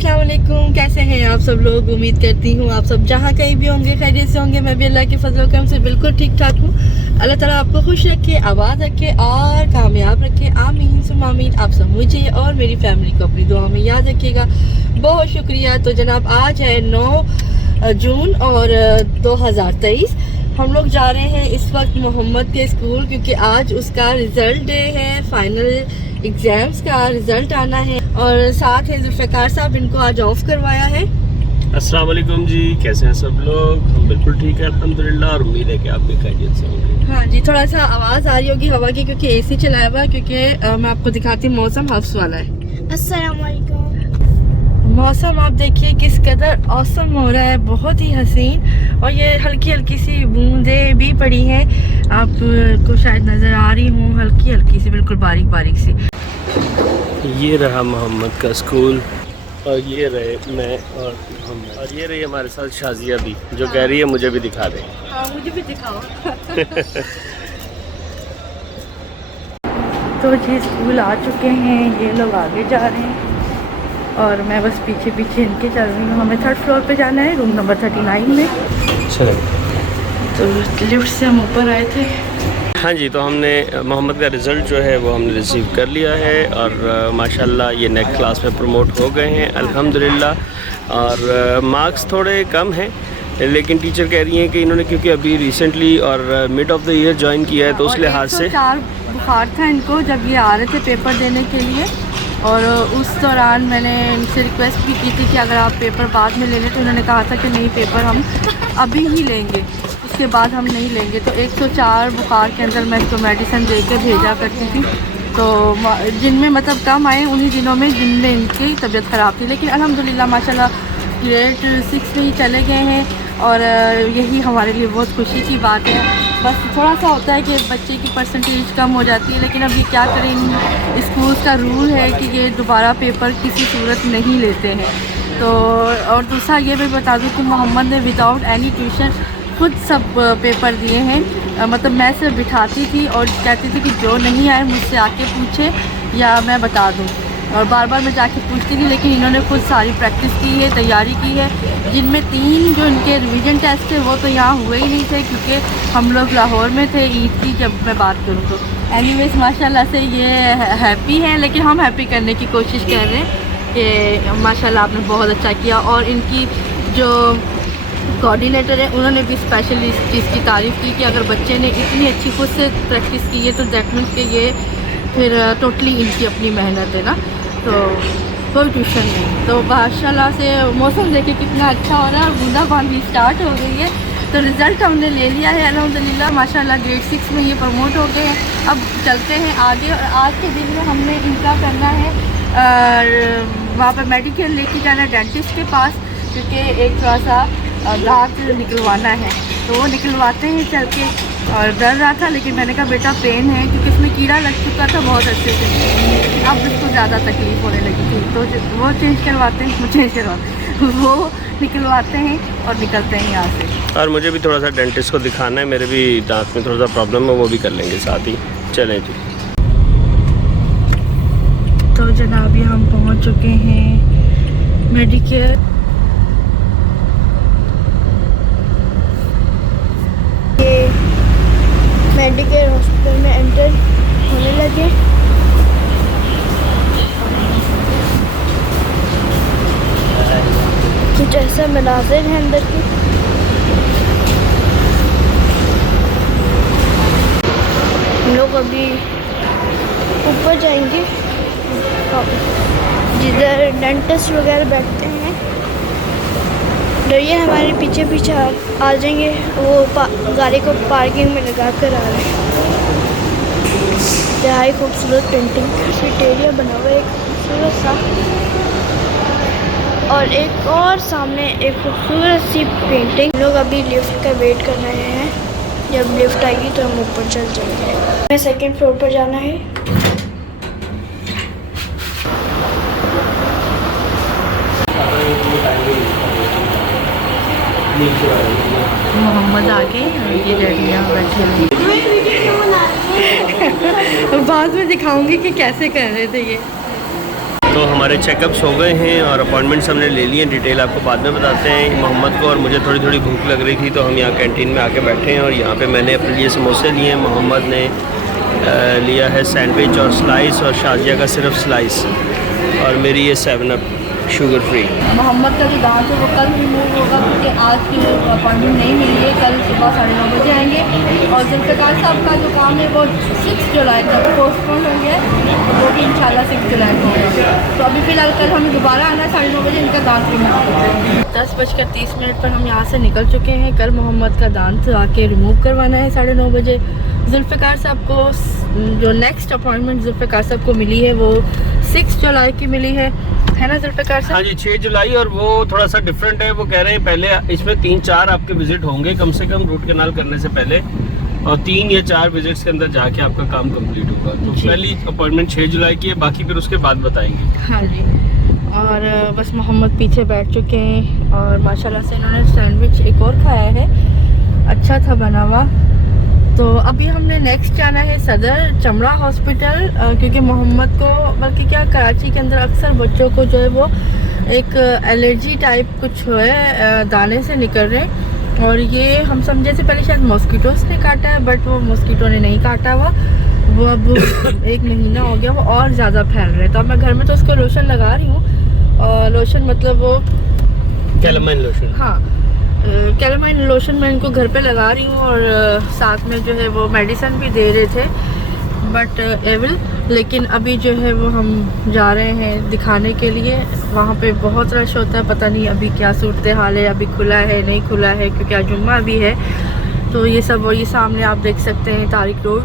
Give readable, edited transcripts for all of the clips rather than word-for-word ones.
अस्सलाम वालेकुम, कैसे हैं आप सब लोग। उम्मीद करती हूँ आप सब जहाँ कहीं भी होंगे खैरियत से होंगे। मैं भी अल्लाह के फजल करम से बिल्कुल ठीक ठाक हूँ। अल्लाह ताला आपको खुश रखे, आबाद रखे और कामयाब रखे। आमीन सुम्मा आमीन। आप सब मुझे और मेरी फैमिली को अपनी दुआ में याद रखिएगा। बहुत शुक्रिया। तो जनाब आज है 9 जून और 2023। हम लोग जा रहे हैं इस वक्त मोहम्मद के स्कूल, क्योंकि आज उसका रिजल्ट डे है। फाइनल एग्जाम्स का रिजल्ट आना है और साथ है जुल्फ़िकार साहब, इनको आज ऑफ करवाया है। अस्सलाम वालेकुम जी, कैसे हैं सब लोग। हम बिल्कुल ठीक है अल्हम्दुलिल्लाह, और उम्मीद है कि आप भी खैरियत से होंगे। हाँ जी, थोड़ा सा आवाज़ आ रही होगी हवा की, क्योंकि एसी चलाया हुआ है। क्योंकि मैं आपको दिखाती हूँ, मौसम हफ्स वाला है। अस्सलाम वालेकुम। मौसम आप देखिए किस कदर औसम हो रहा है, बहुत ही हसीन। और ये हल्की हल्की सी बूंदें भी पड़ी हैं, आपको शायद नज़र आ रही हूँ, हल्की हल्की सी, बिल्कुल बारीक बारीक सी। ये रहा मोहम्मद का स्कूल, और ये रहे मैं और मोहम्मद, और ये रही हमारे साथ शाजिया भी, जो कह रही है मुझे भी दिखा दें। हाँ, मुझे भी दिखाओ। तो जी स्कूल आ चुके हैं, ये लोग आगे जा रहे हैं और मैं बस पीछे पीछे इनके चल रही हूँ। हमें 3rd फ्लोर पे जाना है, रूम नंबर 39 में। चले तो लिफ्ट से हम ऊपर आए थे। हाँ जी, तो हमने मोहम्मद का रिज़ल्ट जो है वो हमने रिसीव कर लिया है, और माशाल्लाह ये नेक्स्ट क्लास में प्रमोट हो गए हैं अल्हम्दुलिल्लाह। और मार्क्स थोड़े कम हैं, लेकिन टीचर कह रही हैं कि इन्होंने क्योंकि अभी रिसेंटली और mid of the year join किया है, तो उस लिहाज से 104 बुखार था इनको जब ये आ रहे थे पेपर देने के लिए। और उस दौरान मैंने इनसे रिक्वेस्ट भी की थी कि अगर आप पेपर बाद में ले लें, तो उन्होंने कहा था कि नहीं, पेपर हम अभी ही लेंगे, उसके बाद हम नहीं लेंगे। तो 104 बुखार के अंदर मैं इसको मेडिसिन दे के भेजा करती थी। तो जिनमें मतलब कम आए उन्हीं दिनों में जिनमें इनकी तबीयत ख़राब थी, लेकिन अल्हम्दुलिल्लाह माशाल्लाह ग्रेड 6 में ही चले गए हैं। और यही हमारे लिए बहुत खुशी की बात है। बस थोड़ा सा होता है कि बच्चे की परसेंटेज कम हो जाती है, लेकिन अब ये क्या करें, स्कूल का रूल है कि ये दोबारा पेपर किसी सूरत नहीं लेते हैं। तो और दूसरा ये भी बता दूं कि मोहम्मद ने विदाउट एनी ट्यूशन खुद सब पेपर दिए हैं। मतलब मैं सिर्फ बिठाती थी और कहती थी कि जो नहीं आए मुझसे आके पूछे या मैं बता दूं, और बार बार मैं जाके पूछती थी। लेकिन इन्होंने खुद सारी प्रैक्टिस की है, तैयारी की है। जिनमें 3 जो इनके रिवीजन टेस्ट थे वो तो यहाँ हुए ही नहीं थे, क्योंकि हम लोग लाहौर में थे ईद की जब मैं बात करूँ तो। एनीवेज माशाल्लाह से ये हैप्पी हैं, लेकिन हम हैप्पी करने की कोशिश कर रहे हैं कि माशाल्लाह आपने बहुत अच्छा किया। और इनकी जो कोऑर्डिनेटर है उन्होंने भी स्पेशली इस चीज़ की तारीफ़ की कि अगर बच्चे ने इतनी अच्छी खुद से प्रैक्टिस की है, तो दैट मीन्स कि ये फिर टोटली इनकी अपनी मेहनत है ना, तो कोई ट्यूशन नहीं। तो माशाल्लाह से मौसम देखिए कितना अच्छा हो रहा है, बूंदाबांदी स्टार्ट हो गई है। तो रिज़ल्ट हमने ले लिया है अल्हम्दुलिल्लाह, माशाल्लाह ग्रेड 6 में ये प्रमोट हो गए हैं। अब चलते हैं आगे, और आज के दिन में हमने इनका करना है वहाँ पर मेडिकल लेके जाना है डेंटिस्ट के पास, क्योंकि एक थोड़ा सा दांत निकलवाना है, तो वो निकलवाते हैं चल के। और डर रहा था, लेकिन मैंने कहा बेटा पेन है, क्योंकि इसमें कीड़ा लग चुका था बहुत अच्छे से, अब इसको ज़्यादा तकलीफ़ होने लगी थी। तो वो चेंज करवाते हैं, वो निकलवाते हैं और निकलते हैं यहाँ से। और मुझे भी थोड़ा सा डेंटिस्ट को दिखाना है, मेरे भी दांत में थोड़ा सा प्रॉब्लम है, वो भी कर लेंगे साथ ही। चलें जी। तो जनाब ये हम पहुँच चुके हैं मेडिकेयर। मेडिकल हॉस्पिटल में एंटर होने लगे। कुछ ऐसा मनाज़िर है अंदर की। हम लोग अभी ऊपर जाएंगे जिधर डेंटिस्ट वगैरह बैठते हैं। डरिए हमारे पीछे पीछे आ जाएंगे, वो गाड़ी को पार्किंग में लगा कर आ रहे हैं। यहाँ खूबसूरत पेंटिंग सीट एरिया बना हुआ है, एक खूबसूरत सा, और एक और सामने एक खूबसूरत सी पेंटिंग। लोग अभी लिफ्ट का वेट कर रहे हैं, जब लिफ्ट आएगी तो हम ऊपर चल जाएंगे। हमें 2nd फ्लोर पर जाना है। मोहम्मद आगे, ये डैडियाँ बैठे हैं। बाद में दिखाऊंगी कि कैसे कर रहे थे ये। तो हमारे चेकअप्स हो गए हैं और अपॉइंटमेंट्स हमने ले लिए हैं। डिटेल आपको बाद में बताते हैं मोहम्मद को। और मुझे थोड़ी थोड़ी भूख लग रही थी तो हम यहाँ कैंटीन में आके बैठे हैं और यहाँ पे मैंने अपने लिए समोसे लिए हैं, मोहम्मद ने लिया है सैंडविच और स्लाइस, और शाजिया का सिर्फ स्लाइस, और मेरी ये 7 अप शुगर फ्री। मोहम्मद का जो दांत है वो कल रिमूव होगा क्योंकि आज की अपॉइंटमेंट नहीं मिली है, कल सुबह 9:30 बजे आएंगे। और जुल्फ़िकार साहब का जो काम है वो 6 जुलाई तक पोस्टपोन हो गया है, तो वो भी इंशाल्लाह 6 जुलाई को होगा। तो अभी फ़िलहाल कल हमें दोबारा आना है 9:30 बजे, इनका दांत रिमूव करना है। 10:30 पर हम यहाँ से निकल चुके हैं। कल मोहम्मद का दांत आके रिमूव करवाना है 9:30 बजे। जुल्फ़िकार साहब को जो नेक्स्ट अपॉइंटमेंट जुल्फ़िकार साहब को मिली है वो 6 जुलाई की मिली है ना जुल्फ़िकार साहब? हाँ जी, 6 जुलाई। और वो थोड़ा सा डिफरेंट है, वो कह रहे हैं पहले इसमें 3-4 आपके विजिट होंगे कम से कम रूट कैनाल करने से पहले, और 3 या 4 विजिट्स के अंदर जाके आपका काम कंप्लीट होगा। तो पहली अपॉइंटमेंट 6 जुलाई की है, बाकी फिर उसके बाद बताएंगे। हाँ जी। और बस मोहम्मद पीछे बैठ चुके हैं और माशाल्लाह से इन्होंने सैंडविच एक और खाया है, अच्छा था बना हुआ। तो अभी हमने नेक्स्ट जाना है सदर चमड़ा हॉस्पिटल, क्योंकि मोहम्मद को, बल्कि क्या कराची के अंदर अक्सर बच्चों को जो है वो एक एलर्जी टाइप कुछ है, दाने से निकल रहे। और ये हम समझे से पहले शायद मॉस्किटोस ने काटा है, बट वो मॉस्किटो ने नहीं काटा हुआ, वो अब 1 महीना हो गया, वो और ज़्यादा फैल रहे। तो अब मैं घर में तो उसको लोशन लगा रही हूँ, और लोशन मतलब वो कैलामाइन लोशन, हाँ कैलामाइन लोशन मैं इनको घर पे लगा रही हूँ। और साथ में जो है वो मेडिसिन भी दे रहे थे बट एविल, लेकिन अभी जो है वो हम जा रहे हैं दिखाने के लिए। वहाँ पे बहुत रश होता है, पता नहीं अभी क्या सूरत हाल है, अभी खुला है नहीं खुला है, क्योंकि आज जुम्मा भी है। तो ये सब, और ये सामने आप देख सकते हैं तारिक रोड,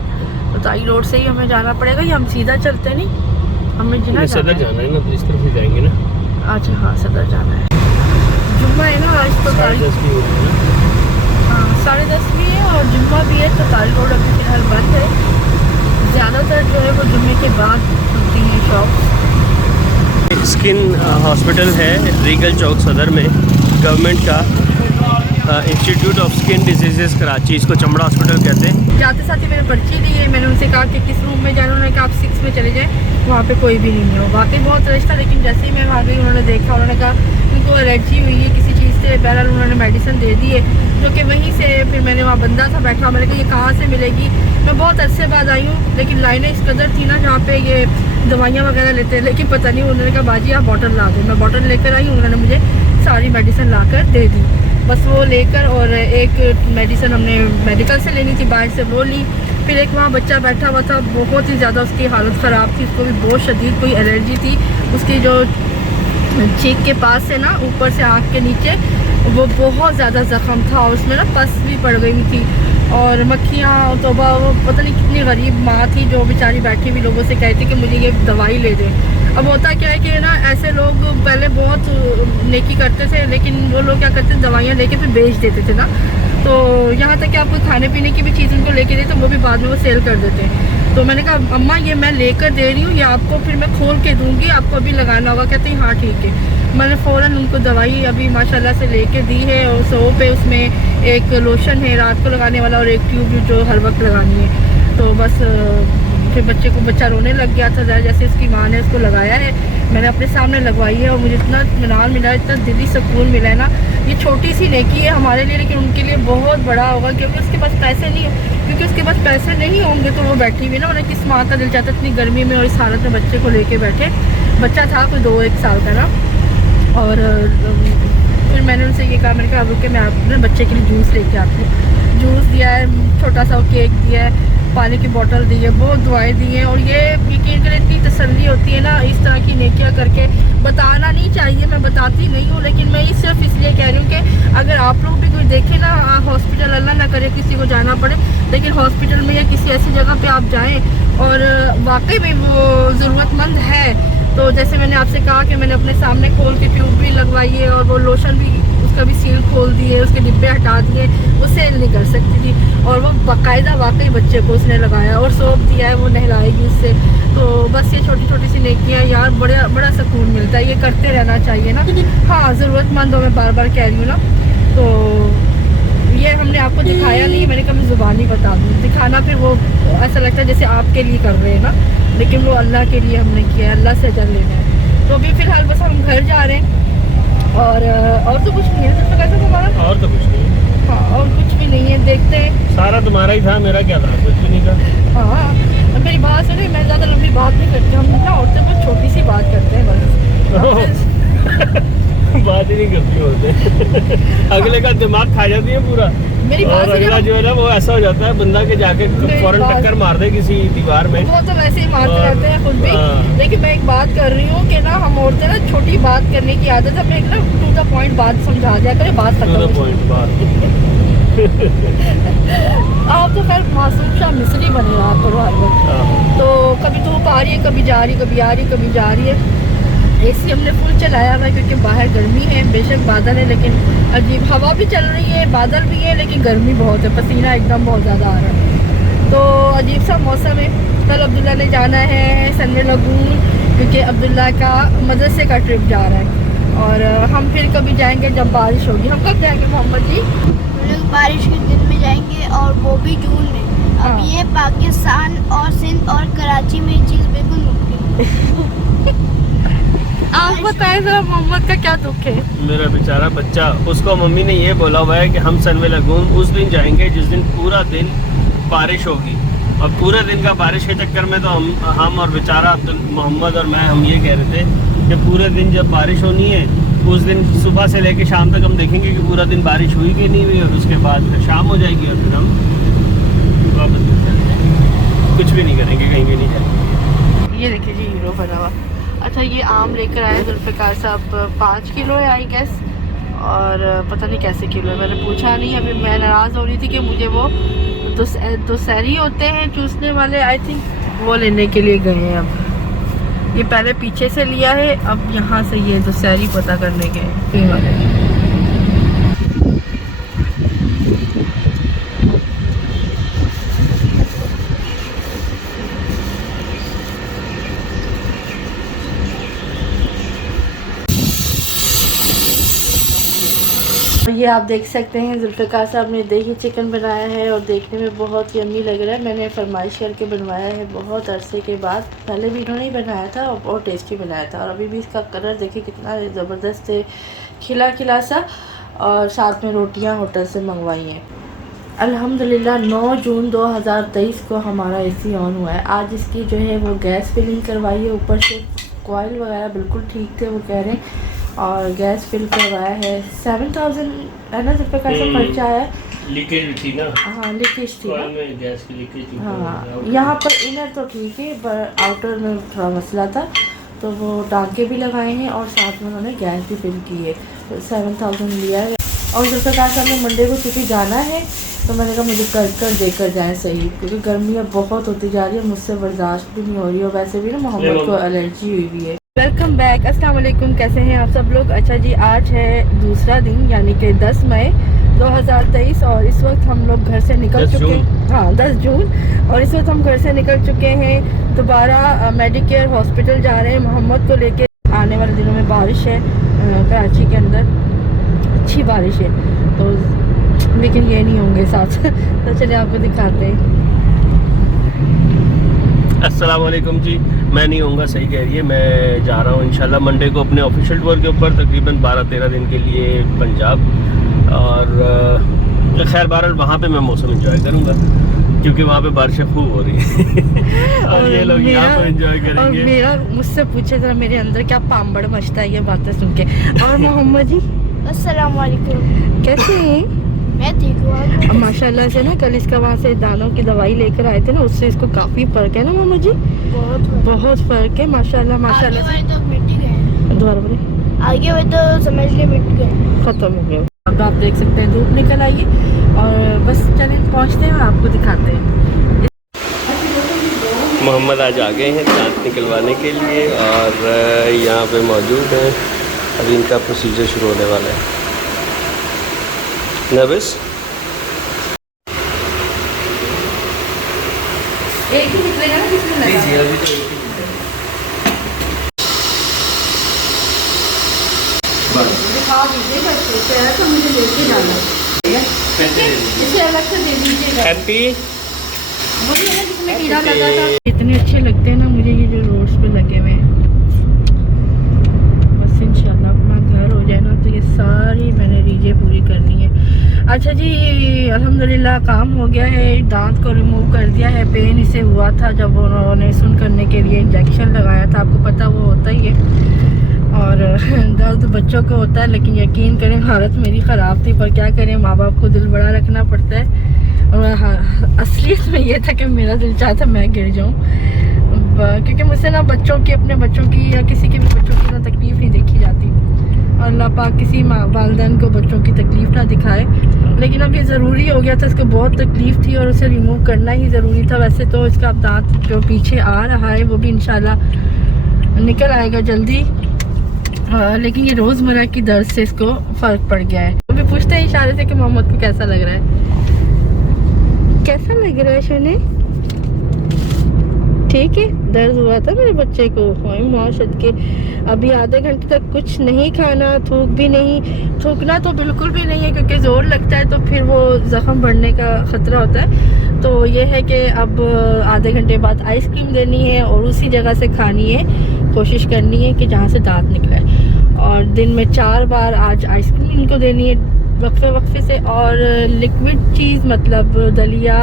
तो तारिक रोड से ही हमें जाना पड़ेगा, या हम सीधा चलते नहीं, हमें सदर जाना है ना, तो इस तरफ से जाएंगे ना। अच्छा हाँ, सदर जाना है, जुम्मा है ना आज, तो तारिक 10:30 भी हो रही है। हाँ 10:30 भी है और जुम्मा भी है, तो तारिक रोड अभी फिलहाल बंद है। ज़्यादातर जो है वो जुम्मे के बाद खुलती हैं शॉप। स्किन हॉस्पिटल है रीगल चौक सदर में, गवर्नमेंट का institute of skin disease Karachi, इसको चमड़ा हॉस्पिटल कहते हैं। जाते साथ ही मैंने पर्ची ली है, मैंने उनसे कहा कि किस रूम में जाना, उन्होंने कहा आप 6 में चले जाएँ, वहाँ पे कोई भी नहीं है। वाकई बहुत रश था, लेकिन जैसे ही मैं वहाँ गई उन्होंने देखा, उन्होंने कहा उनको एलर्जी हुई है किसी चीज़ से, बहरहाल उन्होंने मेडिसिन दे दी है, जो कि वहीं से फिर मैंने वहाँ बंदा था बैठा, मैंने कहा ये कहाँ से मिलेगी। मैं बहुत अरसे बाद आई हूँ, लेकिन लाइनें इस कदर थी ना जहाँ पे ये दवाइयाँ वगैरह लेते हैं, लेकिन पता नहीं, उन्होंने कहा बाजी आप बॉटल ला दो। मैं बॉटल लेकर आई, उन्होंने मुझे सारी मेडिसिन ला कर दे दी, बस वो लेकर। और एक मेडिसिन हमने मेडिकल से लेनी थी बाहर से, वो ली। फिर एक वहाँ बच्चा बैठा हुआ था, बहुत ही ज़्यादा उसकी हालत ख़राब थी, उसको भी बहुत शदीद कोई एलर्जी थी, उसकी जो चीक के पास से ना ऊपर से आँख के नीचे वो बहुत ज़्यादा ज़ख्म था, और उसमें ना पस भी पड़ गई थी और मक्खियाँ, तो वो पता नहीं कितनी गरीब माँ थी जो बेचारी बैठी हुई लोगों से कहती कि मुझे ये दवाई ले दे। अब होता क्या है कि ना ऐसे लोग पहले बहुत नेकी करते थे, लेकिन वो लोग क्या करते थे, दवाइयाँ लेके फिर बेच देते थे ना। तो यहाँ तक कि आपको खाने पीने की भी चीज़ उनको लेके दे तो वो भी बाद में वो सेल कर देते हैं। तो मैंने कहा अम्मा ये मैं लेकर दे रही हूँ, ये आपको फिर मैं खोल के दूँगी, आपको अभी लगाना होगा। कहते हैं हाँ ठीक है। मैंने फ़ौरन उनको दवाई अभी माशाल्लाह से लेके दी है, और सोप है, उसमें एक लोशन है रात को लगाने वाला और एक ट्यूब जो हर वक्त लगानी है। तो बस फिर बच्चा रोने लग गया था, जैसे उसकी माँ ने उसको लगाया है, मैंने अपने सामने लगवाई है, और मुझे इतना इत्मीनान मिला, इतना दिली सुकून मिला है ना। ये छोटी सी नेकी है हमारे लिए, लेकिन उनके लिए बहुत बड़ा होगा, क्योंकि उसके पास पैसे नहीं है, क्योंकि उसके पास पैसे नहीं होंगे तो वो बैठी हुई ना, उन्हें किस माँ का दिल चाहता इतनी गर्मी में और इस हालत में बच्चे को लेके बैठे। बच्चा था कोई 2-1 साल का ना। और फिर मैंने उनसे ये कहा, मैंने कहा अब रुके मैं अपने बच्चे के लिए जूस लेके आती हूँ। जूस दिया है, छोटा सा केक दिया है, पानी की बोतल दी है, बहुत दुआएं दी हैं। और ये यकीन करें इतनी तसल्ली होती है ना इस तरह की नेकियां करके। बताना नहीं चाहिए, मैं बताती नहीं हूँ, लेकिन मैं सिर्फ इसलिए कह रही हूँ कि अगर आप लोग भी कोई देखें ना हॉस्पिटल, अल्लाह ना करे किसी को जाना पड़े, लेकिन हॉस्पिटल में या किसी ऐसी जगह पे आप जाएँ और वाकई में वो ज़रूरतमंद है, तो जैसे मैंने आपसे कहा कि मैंने अपने सामने खोल के ट्यूब भी लगवाई है, और वो लोशन भी उसका भी सील खोल दिए, उसके डिब्बे हटा दिए, वो सेल नहीं कर सकती थी, और वो बाकायदा वाकई बच्चे को उसने लगाया और सोप दिया है, वो नहलाएगी उससे। तो बस ये छोटी छोटी सी नेकियां यार बड़ा सुकून मिलता है, ये करते रहना चाहिए ना। हाँ ज़रूरतमंद हो, मैं बार बार कह रही हूँ ना। तो ये हमने आपको दिखाया नहीं, मैंने कहा मैं ज़ुबानी बता दूँ, दिखाना फिर वो ऐसा लगता है जैसे आपके लिए कर रहे हैं ना, लेकिन वो अल्लाह के लिए हमने किया है, अल्लाह से अजर लेना है। तो अभी फ़िलहाल बस हम घर जा रहे हैं और तो कुछ नहीं है तो कैसा हमारा और तो कुछ नहीं है। हाँ और कुछ भी नहीं है, देखते हैं। सारा तुम्हारा ही था, मेरा क्या था, कुछ भी नहीं था। हाँ अब मेरी बात सुनिए, मैं ज़्यादा लंबी बात नहीं करती, हम ना औरतें बहुत छोटी सी बात करते हैं बस। बात ही नहीं करती होते। अगले का दिमाग खा जाती है पूरा। मेरी बात और अगला जो है ना वो ऐसा हो जाता है बंदा के जाके फौरन टक्कर मार दे किसी दीवार में। वो तो वैसे ही मारते रहते हैं खुद भी। हाँ। लेकिन मैं एक बात कर रही हूँ कि ना हम औरतें ना छोटी बात करने की आदत है, हमें एक ना टू द पॉइंट बात समझा दिया करें, बात खत्म। आप तो खैर मासूम सा मिस्री बने रहा करो हर वक्त। तो कभी धूप आ रही है, कभी जा रही है, कभी आ रही है, कभी जा रही है। एसी हमने फुल चलाया हुआ है क्योंकि बाहर गर्मी है, बेशक बादल है लेकिन अजीब हवा भी चल रही है, बादल भी है लेकिन गर्मी बहुत है, पसीना एकदम बहुत ज़्यादा आ रहा है। तो अजीब सा मौसम है। कल अब्दुल्ला ने जाना है सनवे लगून क्योंकि अब्दुल्ला का मदरसे का ट्रिप जा रहा है, और हम फिर कभी जाएंगे जब बारिश होगी। हम कब जाएंगे मोहम्मद जी? हम लोग बारिश के दिन में जाएंगे और वो भी जून में। अब ये पाकिस्तान और सिंध और कराची में ये चीज़ बिल्कुल मुमकिन। आप बताएं जरा मोहम्मद का क्या दुख है? मेरा बेचारा बच्चा, उसको मम्मी ने ये बोला हुआ है कि हम सनवे लगून उस दिन जाएंगे जिस दिन पूरा दिन बारिश होगी, और पूरे दिन का बारिश के चक्कर में तो हम और बेचारा मोहम्मद और मैं हम ये कह रहे थे कि पूरे दिन जब बारिश होनी है उस दिन सुबह से लेकर शाम तक हम देखेंगे कि पूरा दिन बारिश हुई कि नहीं हुई, और उसके बाद फिर शाम हो जाएगी और फिर हम वापस कुछ भी नहीं करेंगे, कहीं भी नहीं जाएंगे। ये देखिए जी हीरो बना हुआ। अच्छा ये आम लेकर आए जुल्फ़िकार साहब, 5 किलो है आई गेस, और पता नहीं कैसे किलो है, मैंने पूछा नहीं। अभी मैं नाराज़ हो रही थी कि मुझे वो दुसहरी होते हैं चूसने वाले, आई थिंक वो लेने के लिए गए हैं। अब ये पहले पीछे से लिया है, अब यहाँ से ये दुसहरी पता करने गए वाले। ये आप देख सकते हैं जुल्फ़िकार साहब ने दही चिकन बनाया है और देखने में बहुत यम्मी लग रहा है। मैंने फरमाइश करके बनवाया है बहुत अरसे के बाद, पहले भी इन्होंने ही बनाया था और बहुत टेस्टी बनाया था। और अभी भी इसका कलर देखिए कितना ज़बरदस्त है, खिला खिला सा, और साथ में रोटियां होटल से मंगवाई हैं। अल्हम्दुलिल्लाह 9 जून 2023 को हमारा एसी ऑन हुआ है। आज इसकी जो है वो गैस फिलिंग करवाई है, ऊपर से कॉइल वगैरह बिल्कुल ठीक थे वो कह रहे हैं, और गैस फिल करवाया है। 7000 है ना जब तक ऐसा खर्चा है, लीकेज थी ना। हाँ लीकेज थी ना, में गैस की लीकेज थी। हाँ यहाँ पर इनर तो ठीक है पर आउटर में थोड़ा मसला था, तो वो टाँके भी लगाए हैं और साथ में उन्होंने गैस भी फिल की है। तो 7000 लिया है। और जब तक आज हमने मंडे को चूँकि जाना है तो मैंने कहा मुझे कर देकर जाएँ सही, क्योंकि गर्मी अब बहुत होती जा रही है, मुझसे बर्दाश्त भी नहीं हो रही है। वैसे भी ना मोहम्मद को एलर्जी हुई हुई है। वेलकम बैक, अस्सलाम वालेकुम, कैसे हैं आप सब लोग? अच्छा जी आज है दूसरा दिन यानी कि 10 मई 2023 और इस वक्त हम लोग घर से निकल चुके हैं। हाँ 10 जून, और इस वक्त हम घर से निकल चुके हैं। दोबारा मेडिकेयर हॉस्पिटल जा रहे हैं मोहम्मद को लेके। आने वाले दिनों में बारिश है कराची के अंदर, अच्छी बारिश है, तो लेकिन ये नहीं होंगे साथ। तो चलिए आपको दिखाते हैं। अस्सलाम वालेकुम जी, मैं नहीं होऊंगा, सही कह रही है। मैं जा रहा हूँ इंशाल्लाह मंडे को अपने ऑफिशियल टूर के ऊपर तकरीबन 12-13 दिन के लिए पंजाब, और खैर बहरहाल वहाँ पे मैं मौसम एंजॉय करूँगा क्योंकि वहाँ पे बारिशें खूब हो रही हैं। और ये लोग यहाँ पे एंजॉय करेंगे। और मेरा मुझसे पूछे जरा मेरे अंदर क्या पांबड़ मचता है ये बातें सुन के। और मोहम्मद जी अस्सलाम वालेकुम, कैसे हैं? मैं ठीक हूँ। अब माशाल्लाह से ना कल इसका वहाँ से दानों की दवाई लेकर आए थे ना, उससे इसको काफ़ी फ़र्क है ना मोहम्मद जी? बहुत फ़र्क है माशाल्लाह माशाल्लाह। आगे तो मिट ही गए, दोबारा बोले। आगे वो तो समझ के मिट गए, ख़त्म हो गया। अब आप देख सकते हैं धूप निकल आई है, और बस चलें पहुँचते हैं और आपको दिखाते हैं। मोहम्मद आज आ गए हैं दांत निकलवाने के लिए और यहाँ पे मौजूद हैं। अभी इनका प्रोसीजर शुरू होने वाला है। नर्वस? एक ही निकलेगा ना, किसने लगा? अभी तो दिखा दीजिएगा तो मुझे लेके जाना, इसे अलग से दे दीजिएगा। हैप्पी वही है ना जिसमें कीड़ा लगा था। इतने अच्छे लगते हैं ना मुझे ये जो रोड्स पे लगे हुए हैं, पूरी करनी है। अच्छा जी, अल्हम्दुलिल्लाह काम हो गया है, दांत को रिमूव कर दिया है। पेन इसे हुआ था जब उन्होंने सुन करने के लिए इंजेक्शन लगाया था, आपको पता वो होता ही है। और दर्द बच्चों को होता है, लेकिन यकीन करें हालत मेरी ख़राब थी, पर क्या करें, माँ बाप को दिल बड़ा रखना पड़ता है। और असलियत में ये था कि मेरा दिल चाहता मैं गिर जाऊँ, क्योंकि मुझसे ना बच्चों की, अपने बच्चों की या किसी के भी बच्चों की ना तकलीफ़ नहीं देखी जाती। और अल्लाह पाक किसी वालिदैन को बच्चों की तकलीफ़ ना दिखाए, लेकिन अब ये ज़रूरी हो गया था, इसको बहुत तकलीफ़ थी और उसे रिमूव करना ही ज़रूरी था। वैसे तो इसका दांत जो पीछे आ रहा है वो भी इंशाल्लाह निकल आएगा जल्दी, लेकिन ये रोज़मर्रा की दर्द से इसको फ़र्क पड़ गया है। अभी पूछते हैं इशारे से कि मोहम्मद को कैसा लग रहा है, कैसा लग रहा है शने? ठीक है, दर्द हुआ था मेरे बच्चे को, माशद के। अभी आधे घंटे तक कुछ नहीं खाना, थूक भी नहीं, थूकना तो बिल्कुल भी नहीं है, क्योंकि ज़ोर लगता है तो फिर वो ज़ख़म बढ़ने का ख़तरा होता है। तो ये है कि अब आधे घंटे बाद आइसक्रीम देनी है और उसी जगह से खानी है, कोशिश करनी है कि जहाँ से दांत निकला है। और दिन में 4 बार आज आइसक्रीम इनको देनी है वक्फे से, और लिक्विड चीज़ मतलब दलिया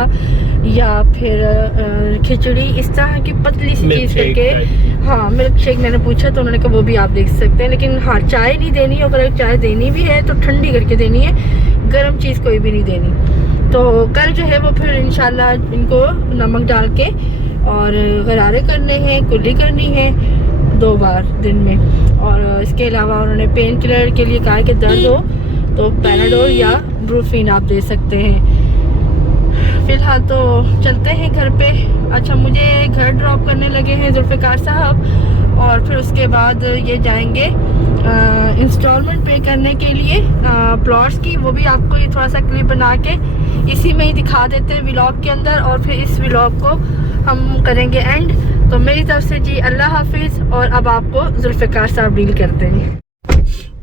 या फिर खिचड़ी, इस तरह की पतली सी चीज़ करके। हाँ, मिल्क शेक मैंने पूछा तो उन्होंने कहा वो भी आप देख सकते हैं, लेकिन हाँ चाय नहीं देनी, अगर चाय देनी भी है तो ठंडी करके देनी है, गर्म चीज़ कोई भी नहीं देनी। तो कल जो है वो फिर इंशाल्लाह इनको नमक डाल के और गरारे करने हैं, कुल्ली करनी है 2 बार दिन में। और इसके अलावा उन्होंने पेन किलर के लिए कहा कि दर्द हो तो पैनाडोल या ब्रूफिन आप दे सकते हैं। फ़िलहाल तो चलते हैं घर पे। अच्छा, मुझे घर ड्रॉप करने लगे हैं जुल्फ़िकार साहब, और फिर उसके बाद ये जाएंगे इंस्टॉलमेंट पे करने के लिए प्लॉट्स की। वो भी आपको ये थोड़ा सा क्लिप बना के इसी में ही दिखा देते हैं व्लॉग के अंदर, और फिर इस व्लॉग को हम करेंगे एंड। तो मेरी तरफ से जी अल्लाह हाफिज़, और अब आपको जुल्फ़िकार साहब डील करते हैं।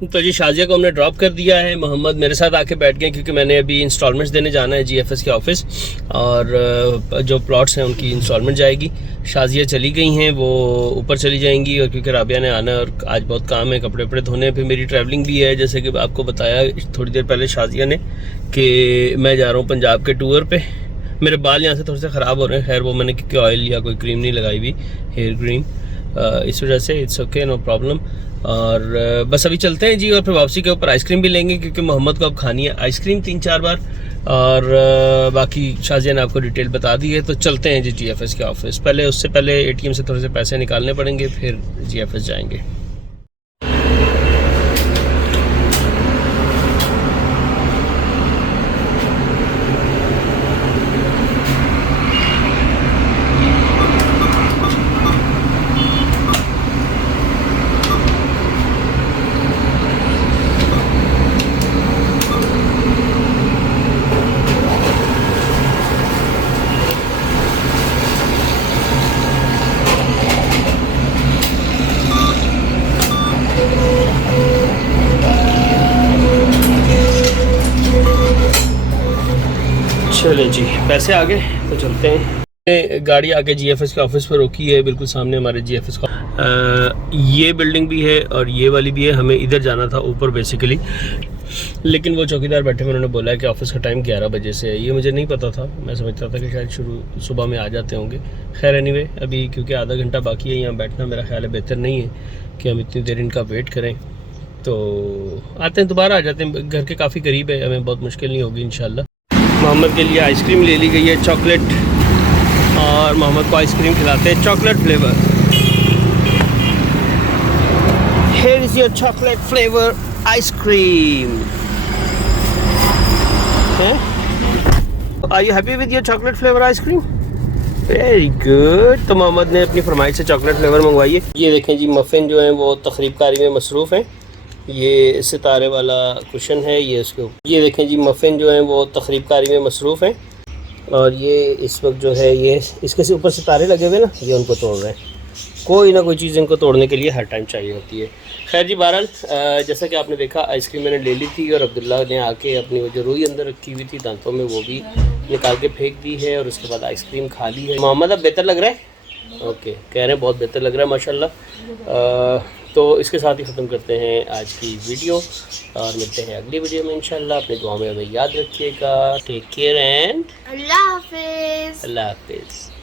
तो जी शाजिया को हमने ड्रॉप कर दिया है, मोहम्मद मेरे साथ आके बैठ गए क्योंकि मैंने अभी इंस्टॉलमेंट्स देने जाना है GFS के ऑफिस, और जो प्लॉट्स हैं उनकी इंस्टॉलमेंट जाएगी। शाजिया चली गई हैं, वो ऊपर चली जाएंगी, और क्योंकि राबिया ने आना है और आज बहुत काम है, कपड़े वपड़े धोने, फिर मेरी ट्रैवलिंग भी है, जैसे कि आपको बताया थोड़ी देर पहले शाजिया ने कि मैं जा रहा हूँ पंजाब के टूर पे। मेरे बाल यहाँ से थोड़े से ख़राब हो रहे हैं, खैर वो मैंने क्योंकि ऑयल या कोई क्रीम नहीं लगाई हुई, हेयर क्रीम, इस वजह से इट्स ओके, नो प्रॉब्लम। और बस अभी चलते हैं जी, और फिर वापसी के ऊपर आइसक्रीम भी लेंगे क्योंकि मोहम्मद को अब खानी है आइसक्रीम 3-4 बार। और बाकी शाजिया ने आपको डिटेल बता दी है। तो चलते हैं जी GFS के ऑफिस। पहले उससे पहले ATM से थोड़े से पैसे निकालने पड़ेंगे, फिर GFS जाएंगे। चले जी, पैसे आ गए तो चलते हैं। गाड़ी आके GFS के ऑफिस पर रोकी है, बिल्कुल सामने हमारे GFS का ये बिल्डिंग भी है और ये वाली भी है। हमें इधर जाना था ऊपर बेसिकली, लेकिन वो चौकीदार बैठे हुए, उन्होंने बोला है कि ऑफिस का टाइम 11 बजे से है। ये मुझे नहीं पता था, मैं समझता था कि शायद शुरू सुबह में आ जाते होंगे। खैर एनीवे, अभी क्योंकि आधा घंटा बाकी है, यहाँ बैठना मेरा ख्याल है बेहतर नहीं है कि हम इतनी देर इनका वेट करें। तो आते हैं, दोबारा आ जाते हैं, घर के काफ़ी करीब है, हमें बहुत मुश्किल नहीं होगी इंशाल्लाह। मोहम्मद के लिए आइसक्रीम ले ली गई है चॉकलेट, और मोहम्मद को आइसक्रीम खिलाते हैं chocolate flavour. Here is your chocolate flavor ice cream. Are you happy with your chocolate flavor ice cream? Very good. तो मोहम्मद ने अपनी फरमाइश से चॉकलेट फ्लेवर मंगवाई है। ये देखें जी, मफ़िन जो हैं वो तकरीबकारी में मसरूफ़ हैं। ये सितारे वाला कुशन है, ये उसके ऊपर। ये देखें जी, मफ़िन जो हैं वो तकरीबकारी में मसरूफ़ हैं, और ये इस वक्त जो है ये इसके ऊपर सितारे लगे हुए ना, ये उनको तोड़ रहे हैं। कोई ना कोई चीज़ इनको तोड़ने के लिए हर टाइम चाहिए होती है। खैर जी, बहरहाल जैसा कि आपने देखा, आइसक्रीम मैंने ले ली थी, और अब्दुल्ला ने आके अपनी वो जो रुई अंदर रखी हुई थी दांतों में, वो भी निकाल के फेंक दी है, और उसके बाद आइसक्रीम खा ली है। मोहम्मद अब बेहतर लग रहा है? ओके, कह रहे हैं बहुत बेहतर लग रहा है माशाल्लाह। तो इसके साथ ही ख़त्म करते हैं आज की वीडियो और मिलते हैं अगली वीडियो में इंशाल्लाह। अपनी दुआ में हमें याद रखिएगा। टेक केयर एंड अल्लाह हाफिज़। अल्लाह हाफिज़।